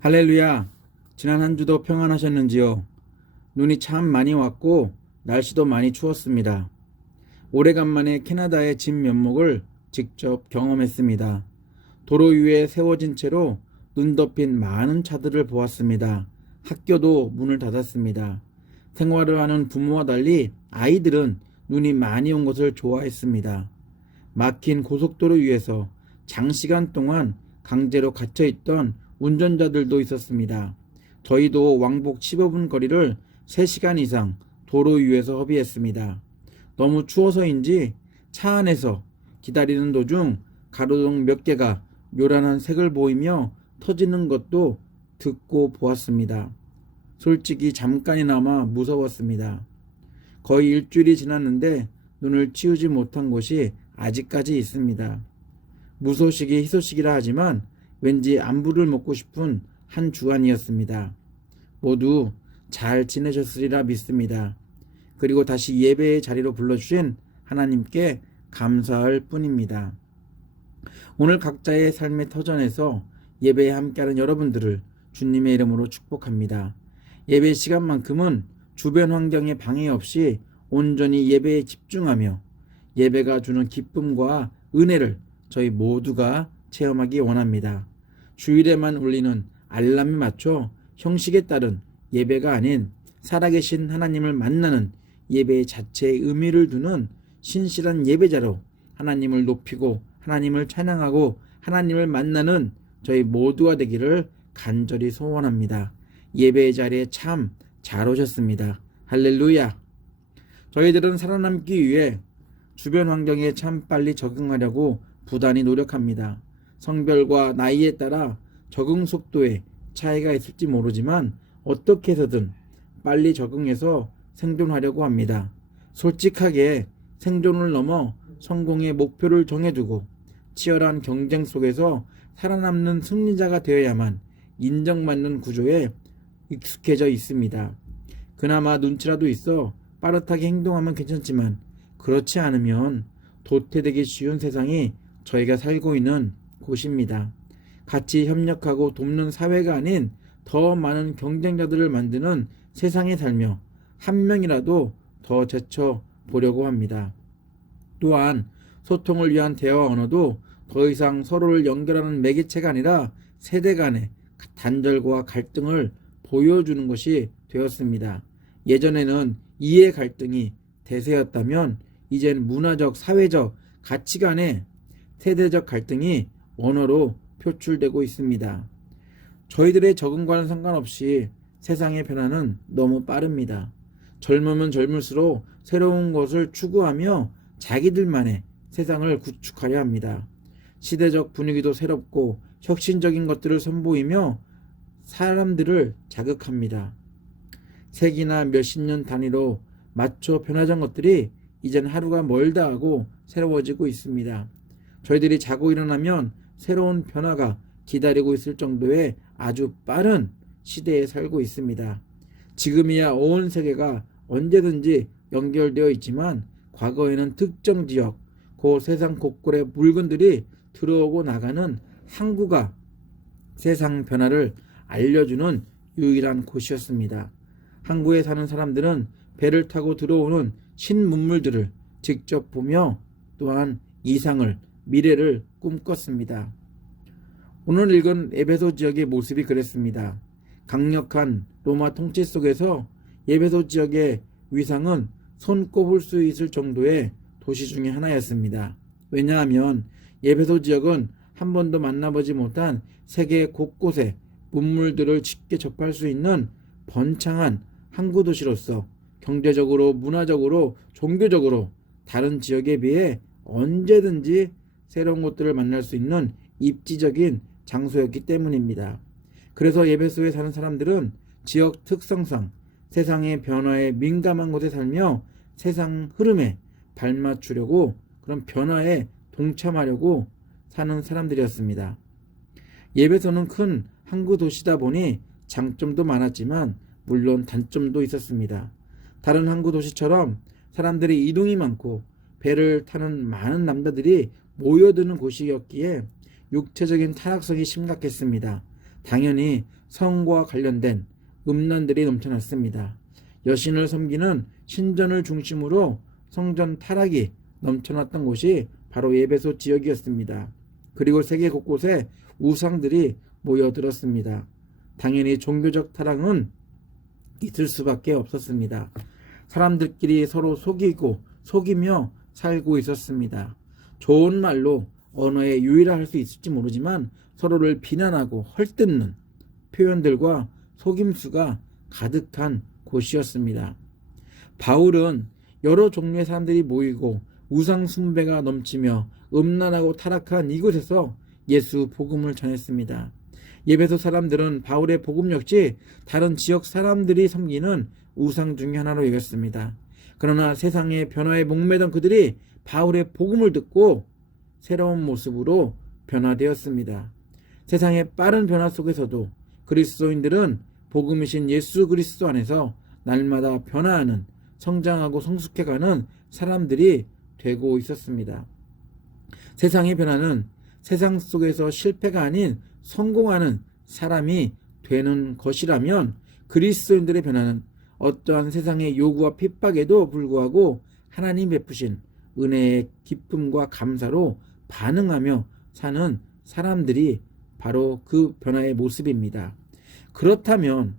할렐루야. 지난 한 주도 평안하셨는지요? 눈이 참 많이 왔고 날씨도 많이 추웠습니다. 오래간만에 캐나다의 진 면목을 직접 경험했습니다. 도로 위에 세워진 채로 눈 덮인 많은 차들을 보았습니다. 학교도 문을 닫았습니다. 생활을 하는 부모와 달리 아이들은 눈이 많이 온 것을 좋아했습니다. 막힌 고속도로 위에서 장시간 동안 강제로 갇혀있던 운전자들도 있었습니다. 저희도 왕복 15분 거리를 3시간 이상 도로 위에서 허비했습니다. 너무 추워서인지 차 안에서 기다리는 도중 가로등 몇 개가 요란한 색을 보이며 터지는 것도 듣고 보았습니다. 솔직히 잠깐이나마 무서웠습니다. 거의 일주일이 지났는데 눈을 치우지 못한 곳이 아직까지 있습니다. 무소식이 희소식이라 하지만 왠지 안부를 묻고 싶은 한 주간이었습니다. 모두 잘 지내셨으리라 믿습니다. 그리고 다시 예배의 자리로 불러주신 하나님께 감사할 뿐입니다. 오늘 각자의 삶의 터전에서 예배에 함께하는 여러분들을 주님의 이름으로 축복합니다. 예배 시간만큼은 주변 환경에 방해 없이 온전히 예배에 집중하며 예배가 주는 기쁨과 은혜를 저희 모두가 체험하기 원합니다. 주일에만 울리는 알람에 맞춰 형식에 따른 예배가 아닌 살아계신 하나님을 만나는 예배 자체의 의미를 두는 신실한 예배자로 하나님을 높이고 하나님을 찬양하고 하나님을 만나는 저희 모두가 되기를 간절히 소원합니다. 예배의 자리에 참 잘 오셨습니다. 할렐루야. 저희들은 살아남기 위해 주변 환경에 참 빨리 적응하려고 부단히 노력합니다. 성별과 나이에 따라 적응 속도에 차이가 있을지 모르지만 어떻게 해서든 빨리 적응해서 생존하려고 합니다. 솔직하게 생존을 넘어 성공의 목표를 정해두고 치열한 경쟁 속에서 살아남는 승리자가 되어야만 인정받는 구조에 익숙해져 있습니다. 그나마 눈치라도 있어 빠듯하게 행동하면 괜찮지만 그렇지 않으면 도태되기 쉬운 세상이 저희가 살고 있는 곳입니다. 같이 협력하고 돕는 사회가 아닌 더 많은 경쟁자들을 만드는 세상에 살며 한 명이라도 더 제쳐 보려고 합니다. 또한 소통을 위한 대화 언어도 더 이상 서로를 연결하는 매개체가 아니라 세대 간의 단절과 갈등을 보여주는 것이 되었습니다. 예전에는 이해 갈등이 대세였다면 이젠 문화적, 사회적, 가치관의 세대적 갈등이 언어로 표출되고 있습니다. 저희들의 적응과는 상관없이 세상의 변화는 너무 빠릅니다. 젊으면 젊을수록 새로운 것을 추구하며 자기들만의 세상을 구축하려 합니다. 시대적 분위기도 새롭고 혁신적인 것들을 선보이며 사람들을 자극합니다. 세기나 몇십 년 단위로 맞춰 변화한 것들이 이젠 하루가 멀다 하고 새로워지고 있습니다. 저희들이 자고 일어나면 새로운 변화가 기다리고 있을 정도의 아주 빠른 시대에 살고 있습니다. 지금이야 온 세계가 언제든지 연결되어 있지만 과거에는 특정 지역, 그 세상 곳곳의 물건들이 들어오고 나가는 항구가 세상 변화를 알려주는 유일한 곳이었습니다. 항구에 사는 사람들은 배를 타고 들어오는 신문물들을 직접 보며 또한 이상을, 미래를 꿈꿨습니다. 오늘 읽은 에베소 지역의 모습이 그랬습니다. 강력한 로마 통치 속에서 에베소 지역의 위상은 손꼽을 수 있을 정도의 도시 중에 하나였습니다. 왜냐하면 에베소 지역은 한 번도 만나보지 못한 세계 곳곳에 문물들을 쉽게 접할 수 있는 번창한 항구 도시로서 경제적으로, 문화적으로, 종교적으로 다른 지역에 비해 언제든지 새로운 것들을 만날 수 있는 입지적인 장소였기 때문입니다. 그래서 에베소에 사는 사람들은 지역 특성상 세상의 변화에 민감한 곳에 살며 세상 흐름에 발맞추려고 그런 변화에 동참하려고 사는 사람들이었습니다. 에베소는 큰 항구 도시다 보니 장점도 많았지만 물론 단점도 있었습니다. 다른 항구 도시처럼 사람들이 이동이 많고 배를 타는 많은 남자들이 모여드는 곳이었기에 육체적인 타락성이 심각했습니다. 당연히 성과 관련된 음란들이 넘쳐났습니다. 여신을 섬기는 신전을 중심으로 성전 타락이 넘쳐났던 곳이 바로 에베소 지역이었습니다. 그리고 세계 곳곳에 우상들이 모여들었습니다. 당연히 종교적 타락은 있을 수밖에 없었습니다. 사람들끼리 서로 속이며 살고 있었습니다. 좋은 말로 언어에 유의를 할 수 있을지 모르지만 서로를 비난하고 헐뜯는 표현들과 속임수가 가득한 곳이었습니다. 바울은 여러 종류의 사람들이 모이고 우상 숭배가 넘치며 음란하고 타락한 이곳에서 예수 복음을 전했습니다. 에베소 사람들은 바울의 복음 역시 다른 지역 사람들이 섬기는 우상 중에 하나로 여겼습니다. 그러나 세상의 변화에 목매던 그들이 바울의 복음을 듣고 새로운 모습으로 변화되었습니다. 세상의 빠른 변화 속에서도 그리스도인들은 복음이신 예수 그리스도 안에서 날마다 변화하는, 성장하고 성숙해가는 사람들이 되고 있었습니다. 세상의 변화는 세상 속에서 실패가 아닌 성공하는 사람이 되는 것이라면, 그리스도인들의 변화는 어떠한 세상의 요구와 핍박에도 불구하고 하나님 베푸신 은혜의 기쁨과 감사로 반응하며 사는 사람들이 바로 그 변화의 모습입니다. 그렇다면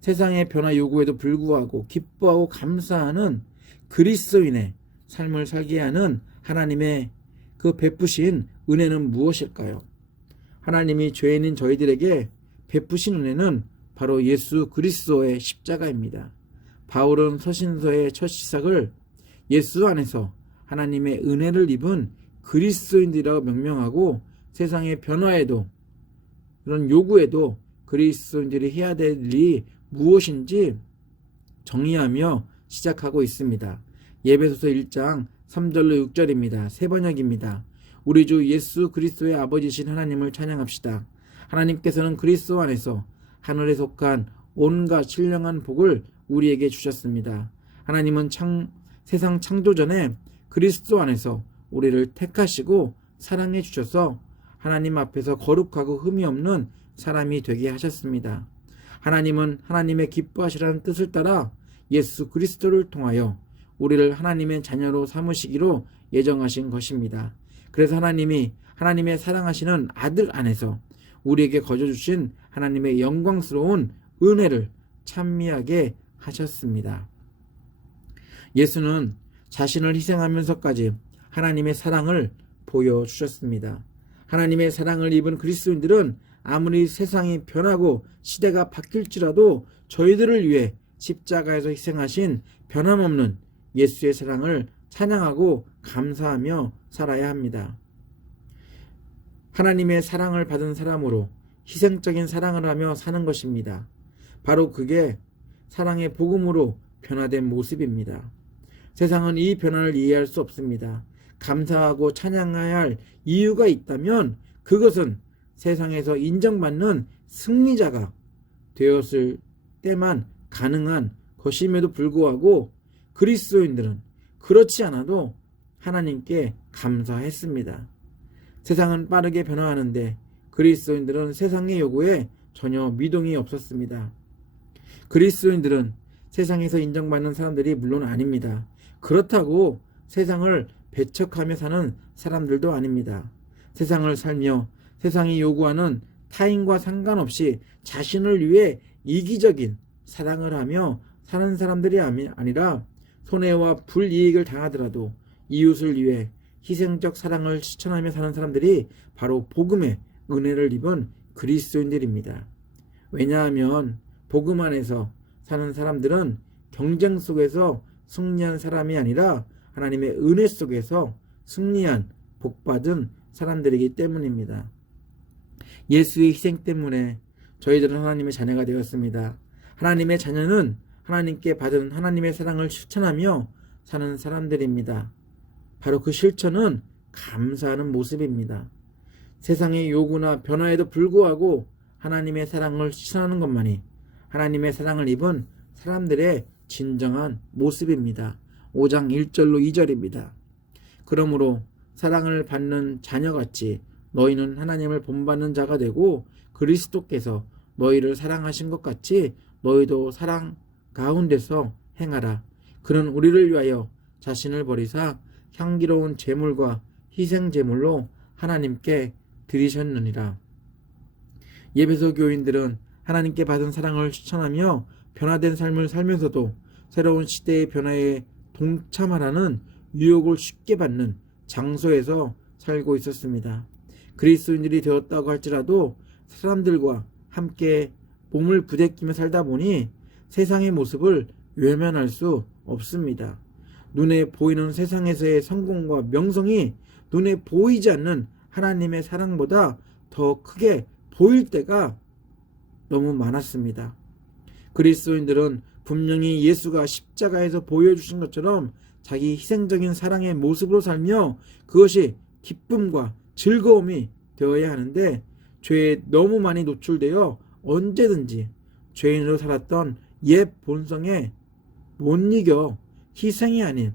세상의 변화 요구에도 불구하고 기뻐하고 감사하는 그리스도인의 삶을 살게 하는 하나님의 그 베푸신 은혜는 무엇일까요? 하나님이 죄인인 저희들에게 베푸신 은혜는 바로 예수 그리스도의 십자가입니다. 바울은 서신서의 첫 시작을 예수 안에서 하나님의 은혜를 입은 그리스도인들이라고 명명하고, 세상의 변화에도 그런 요구에도 그리스도인들이 해야 될 일이 무엇인지 정의하며 시작하고 있습니다. 에베소서 1장 3절로 6절입니다. 세 번역입니다. 우리 주 예수 그리스도의 아버지신 하나님을 찬양합시다. 하나님께서는 그리스도 안에서 하늘에 속한 온갖 신령한 복을 우리에게 주셨습니다. 하나님은 세상 창조 전에 그리스도 안에서 우리를 택하시고 사랑해 주셔서 하나님 앞에서 거룩하고 흠이 없는 사람이 되게 하셨습니다. 하나님은 하나님의 기뻐하시라는 뜻을 따라 예수 그리스도를 통하여 우리를 하나님의 자녀로 삼으시기로 예정하신 것입니다. 그래서 하나님이 하나님의 사랑하시는 아들 안에서 우리에게 거저주신 하나님의 영광스러운 은혜를 찬미하게 하셨습니다. 예수는 자신을 희생하면서까지 하나님의 사랑을 보여주셨습니다. 하나님의 사랑을 입은 그리스도인들은 아무리 세상이 변하고 시대가 바뀔지라도 저희들을 위해 십자가에서 희생하신 변함없는 예수의 사랑을 찬양하고 감사하며 살아야 합니다. 하나님의 사랑을 받은 사람으로 희생적인 사랑을 하며 사는 것입니다. 바로 그게 사랑의 복음으로 변화된 모습입니다. 세상은 이 변화를 이해할 수 없습니다. 감사하고 찬양해야 할 이유가 있다면 그것은 세상에서 인정받는 승리자가 되었을 때만 가능한 것임에도 불구하고 그리스도인들은 그렇지 않아도 하나님께 감사했습니다. 세상은 빠르게 변화하는데 그리스도인들은 세상의 요구에 전혀 미동이 없었습니다. 그리스도인들은 세상에서 인정받는 사람들이 물론 아닙니다. 그렇다고 세상을 배척하며 사는 사람들도 아닙니다. 세상을 살며 세상이 요구하는 타인과 상관없이 자신을 위해 이기적인 사랑을 하며 사는 사람들이 아니라 손해와 불이익을 당하더라도 이웃을 위해 희생적 사랑을 실천하며 사는 사람들이 바로 복음의 은혜를 입은 그리스도인들입니다. 왜냐하면 복음 안에서 사는 사람들은 경쟁 속에서 승리한 사람이 아니라 하나님의 은혜 속에서 승리한 복받은 사람들이기 때문입니다. 예수의 희생 때문에 저희들은 하나님의 자녀가 되었습니다. 하나님의 자녀는 하나님께 받은 하나님의 사랑을 실천하며 사는 사람들입니다. 바로 그 실천은 감사하는 모습입니다. 세상의 요구나 변화에도 불구하고 하나님의 사랑을 실천하는 것만이 하나님의 사랑을 입은 사람들의 진정한 모습입니다. 5장 1절로 2절입니다. 그러므로 사랑을 받는 자녀같이 너희는 하나님을 본받는 자가 되고 그리스도께서 너희를 사랑하신 것 같이 너희도 사랑 가운데서 행하라. 그는 우리를 위하여 자신을 버리사 향기로운 제물과 희생 제물로 하나님께 드리셨느니라. 예배소 교인들은 하나님께 받은 사랑을 추천하며 변화된 삶을 살면서도 새로운 시대의 변화에 동참하라는 유혹을 쉽게 받는 장소에서 살고 있었습니다. 그리스도인들이 되었다고 할지라도 사람들과 함께 몸을 부대끼며 살다 보니 세상의 모습을 외면할 수 없습니다. 눈에 보이는 세상에서의 성공과 명성이 눈에 보이지 않는 하나님의 사랑보다 더 크게 보일 때가 너무 많았습니다. 그리스도인들은 분명히 예수가 십자가에서 보여주신 것처럼 자기 희생적인 사랑의 모습으로 살며 그것이 기쁨과 즐거움이 되어야 하는데 죄에 너무 많이 노출되어 언제든지 죄인으로 살았던 옛 본성에 못 이겨 희생이 아닌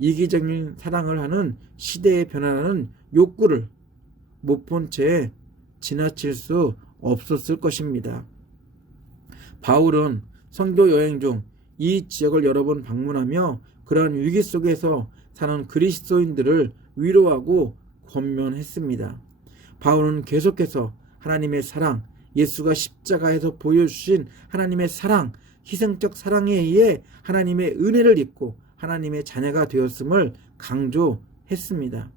이기적인 사랑을 하는 시대의 변화라는 욕구를 못 본 채 지나칠 수 없었을 것입니다. 바울은 선교 여행 중 이 지역을 여러 번 방문하며 그러한 위기 속에서 사는 그리스도인들을 위로하고 권면했습니다. 바울은 계속해서 하나님의 사랑, 예수가 십자가에서 보여주신 하나님의 사랑, 희생적 사랑에 의해 하나님의 은혜를 입고 하나님의 자녀가 되었음을 강조했습니다.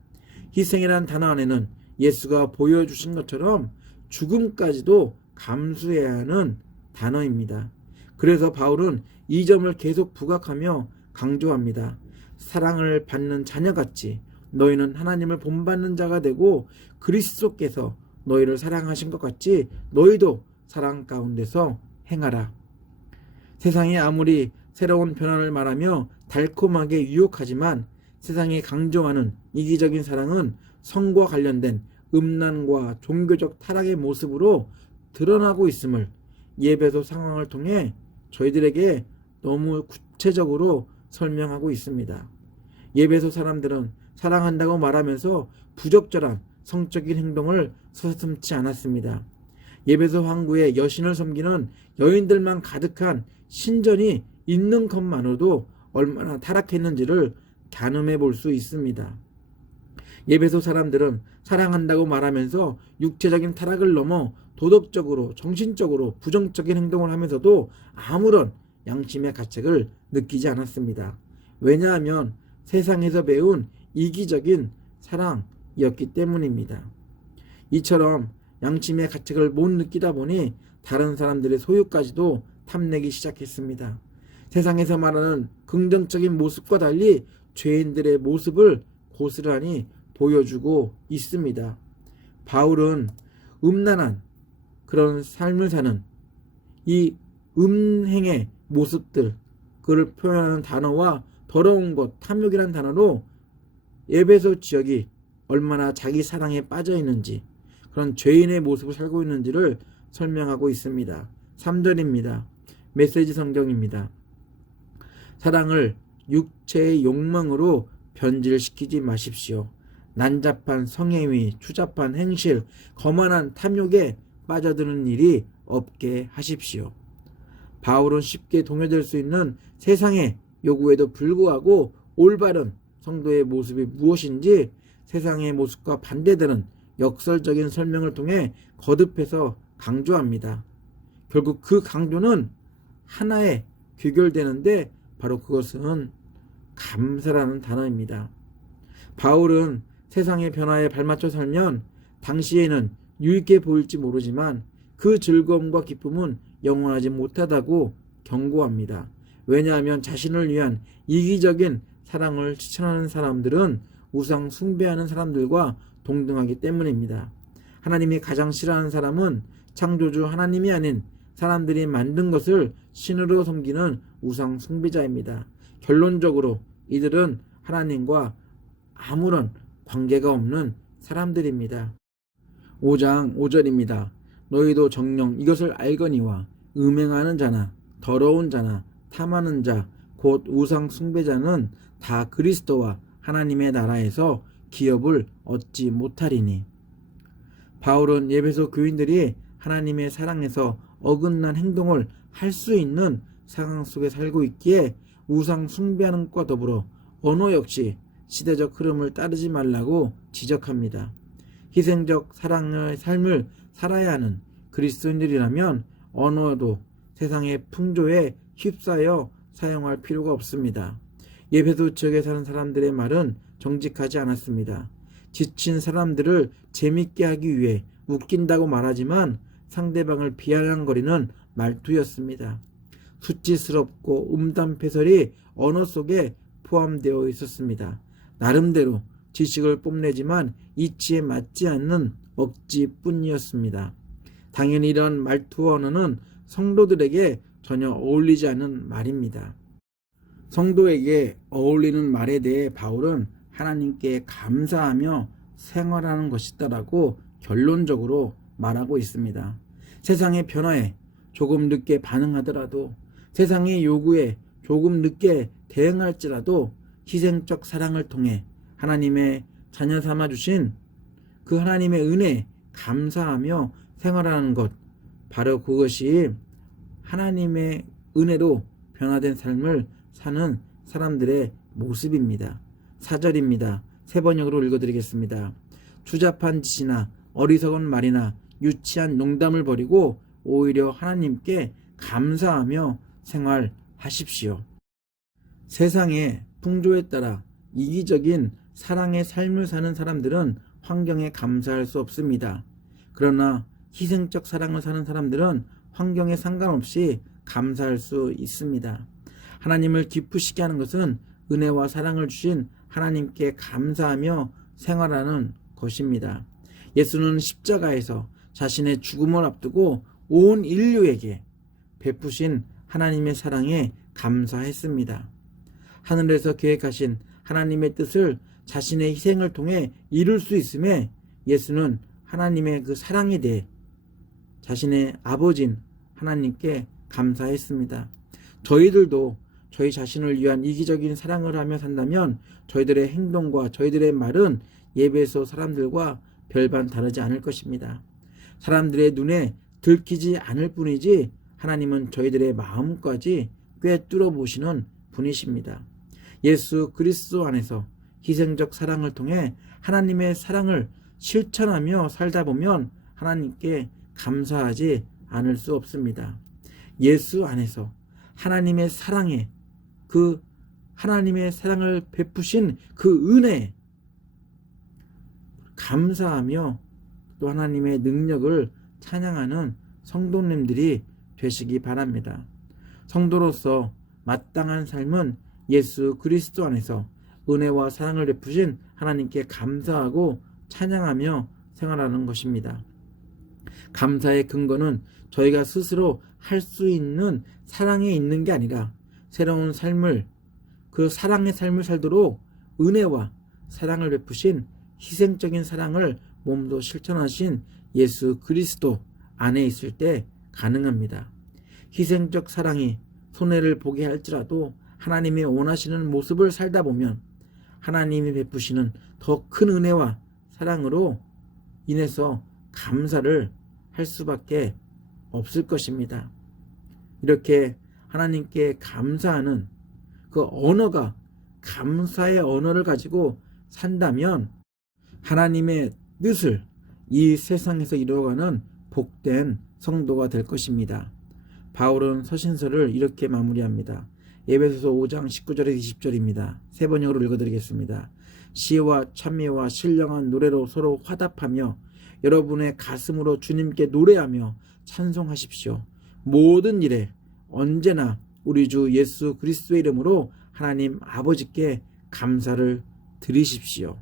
희생이라는 단어 안에는 예수가 보여주신 것처럼 죽음까지도 감수해야 하는 단어입니다. 그래서 바울은 이 점을 계속 부각하며 강조합니다. 사랑을 받는 자녀같이 너희는 하나님을 본받는 자가 되고 그리스도께서 너희를 사랑하신 것 같이 너희도 사랑 가운데서 행하라. 세상이 아무리 새로운 변화를 말하며 달콤하게 유혹하지만 세상이 강조하는 이기적인 사랑은 성과 관련된 음란과 종교적 타락의 모습으로 드러나고 있음을 예배소 상황을 통해 저희들에게 너무 구체적으로 설명하고 있습니다. 예배소 사람들은 사랑한다고 말하면서 부적절한 성적인 행동을 서슴지 않았습니다. 예배소 항구에 여신을 섬기는 여인들만 가득한 신전이 있는 것만으로도 얼마나 타락했는지를 가늠해 볼 수 있습니다. 예배소 사람들은 사랑한다고 말하면서 육체적인 타락을 넘어 도덕적으로, 정신적으로 부정적인 행동을 하면서도 아무런 양심의 가책을 느끼지 않았습니다. 왜냐하면 세상에서 배운 이기적인 사랑이었기 때문입니다. 이처럼 양심의 가책을 못 느끼다 보니 다른 사람들의 소유까지도 탐내기 시작했습니다. 세상에서 말하는 긍정적인 모습과 달리 죄인들의 모습을 고스란히 보여주고 있습니다. 바울은 음란한 그런 삶을 사는 이 음행의 모습들, 그를 표현하는 단어와 더러운 것, 탐욕이라는 단어로 에베소 지역이 얼마나 자기 사랑에 빠져 있는지, 그런 죄인의 모습을 살고 있는지를 설명하고 있습니다. 3절입니다. 메시지 성경입니다. 사랑을 육체의 욕망으로 변질시키지 마십시오. 난잡한 성행위, 추잡한 행실, 거만한 탐욕에 빠져드는 일이 없게 하십시오. 바울은 쉽게 동요될 수 있는 세상의 요구에도 불구하고 올바른 성도의 모습이 무엇인지 세상의 모습과 반대되는 역설적인 설명을 통해 거듭해서 강조합니다. 결국 그 강조는 하나에 귀결되는데 바로 그것은 감사라는 단어입니다. 바울은 세상의 변화에 발맞춰 살면 당시에는 유익해 보일지 모르지만 그 즐거움과 기쁨은 영원하지 못하다고 경고합니다. 왜냐하면 자신을 위한 이기적인 사랑을 추천하는 사람들은 우상 숭배하는 사람들과 동등하기 때문입니다. 하나님이 가장 싫어하는 사람은 창조주 하나님이 아닌 사람들이 만든 것을 신으로 섬기는 우상 숭배자입니다. 결론적으로 이들은 하나님과 아무런 관계가 없는 사람들입니다. 5장 5절입니다. 너희도 정녕 이것을 알거니와 음행하는 자나 더러운 자나 탐하는 자 곧 우상 숭배자는 다 그리스도와 하나님의 나라에서 기업을 얻지 못하리니. 바울은 예배소 교인들이 하나님의 사랑에서 어긋난 행동을 할 수 있는 상황 속에 살고 있기에 우상 숭배하는 것과 더불어 언어 역시 시대적 흐름을 따르지 말라고 지적합니다. 희생적 사랑의 삶을 살아야 하는 그리스도인들이라면 언어도 세상의 풍조에 휩싸여 사용할 필요가 없습니다. 에베소 지역에 사는 사람들의 말은 정직하지 않았습니다. 지친 사람들을 재밌게 하기 위해 웃긴다고 말하지만 상대방을 비아냥거리는 말투였습니다. 수치스럽고 음담패설이 언어 속에 포함되어 있었습니다. 나름대로 지식을 뽐내지만 이치에 맞지 않는 억지뿐이었습니다. 당연히 이런 말투와 언어는 성도들에게 전혀 어울리지 않는 말입니다. 성도에게 어울리는 말에 대해 바울은 하나님께 감사하며 생활하는 것이다라고 결론적으로 말하고 있습니다. 세상의 변화에 조금 늦게 반응하더라도, 세상의 요구에 조금 늦게 대응할지라도 희생적 사랑을 통해 하나님의 자녀 삼아주신 그 하나님의 은혜에 감사하며 생활하는 것, 바로 그것이 하나님의 은혜로 변화된 삶을 사는 사람들의 모습입니다. 4절입니다. 세 번역으로 읽어드리겠습니다. 추잡한 짓이나 어리석은 말이나 유치한 농담을 버리고 오히려 하나님께 감사하며 생활하십시오. 세상의 풍조에 따라 이기적인 사랑의 삶을 사는 사람들은 환경에 감사할 수 없습니다. 그러나 희생적 사랑을 사는 사람들은 환경에 상관없이 감사할 수 있습니다. 하나님을 기쁘시게 하는 것은 은혜와 사랑을 주신 하나님께 감사하며 생활하는 것입니다. 예수는 십자가에서 자신의 죽음을 앞두고 온 인류에게 베푸신 하나님의 사랑에 감사했습니다. 하늘에서 계획하신 하나님의 뜻을 자신의 희생을 통해 이룰 수 있음에 예수는 하나님의 그 사랑에 대해 자신의 아버지인 하나님께 감사했습니다. 저희들도 저희 자신을 위한 이기적인 사랑을 하며 산다면 저희들의 행동과 저희들의 말은 예배소 사람들과 별반 다르지 않을 것입니다. 사람들의 눈에 들키지 않을 뿐이지 하나님은 저희들의 마음까지 꿰뚫어 보시는 분이십니다. 예수 그리스도 안에서 희생적 사랑을 통해 하나님의 사랑을 실천하며 살다 보면 하나님께 감사하지 않을 수 없습니다. 예수 안에서 하나님의 사랑에, 그 하나님의 사랑을 베푸신 그 은혜에 감사하며 또 하나님의 능력을 찬양하는 성도님들이 되시기 바랍니다. 성도로서 마땅한 삶은 예수 그리스도 안에서 은혜와 사랑을 베푸신 하나님께 감사하고 찬양하며 생활하는 것입니다. 감사의 근거는 저희가 스스로 할 수 있는 사랑에 있는 게 아니라 새로운 삶을, 그 사랑의 삶을 살도록 은혜와 사랑을 베푸신 희생적인 사랑을 몸도 실천하신 예수 그리스도 안에 있을 때 가능합니다. 희생적 사랑이 손해를 보게 할지라도 하나님이 원하시는 모습을 살다 보면 하나님이 베푸시는 더 큰 은혜와 사랑으로 인해서 감사를 할 수밖에 없을 것입니다. 이렇게 하나님께 감사하는 그 언어가 감사의 언어를 가지고 산다면 하나님의 뜻을 이 세상에서 이루어가는 복된 성도가 될 것입니다. 바울은 서신서를 이렇게 마무리합니다. 에베소서 5장 19절에서 20절입니다. 세 번역으로 읽어드리겠습니다. 시와 찬미와 신령한 노래로 서로 화답하며 여러분의 가슴으로 주님께 노래하며 찬송하십시오. 모든 일에 언제나 우리 주 예수 그리스도의 이름으로 하나님 아버지께 감사를 드리십시오.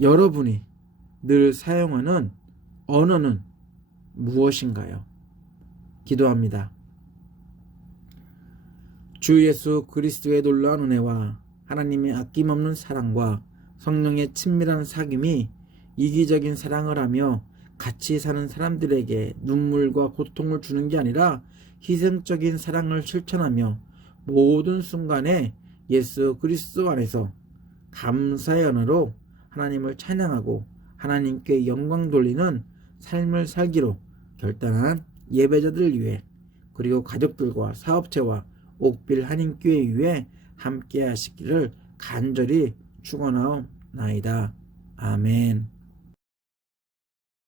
여러분이 늘 사용하는 언어는 무엇인가요? 기도합니다. 주 예수 그리스도의 놀라운 은혜와 하나님의 아낌없는 사랑과 성령의 친밀한 사귐이 이기적인 사랑을 하며 같이 사는 사람들에게 눈물과 고통을 주는 게 아니라 희생적인 사랑을 실천하며 모든 순간에 예수 그리스도 안에서 감사의 언어로 하나님을 찬양하고 하나님께 영광 돌리는 삶을 살기로 결단한 예배자들을 위해, 그리고 가족들과 사업체와 옥빌 한인교회 위해 함께 하시기를 간절히 축원하옵나이다. 아멘.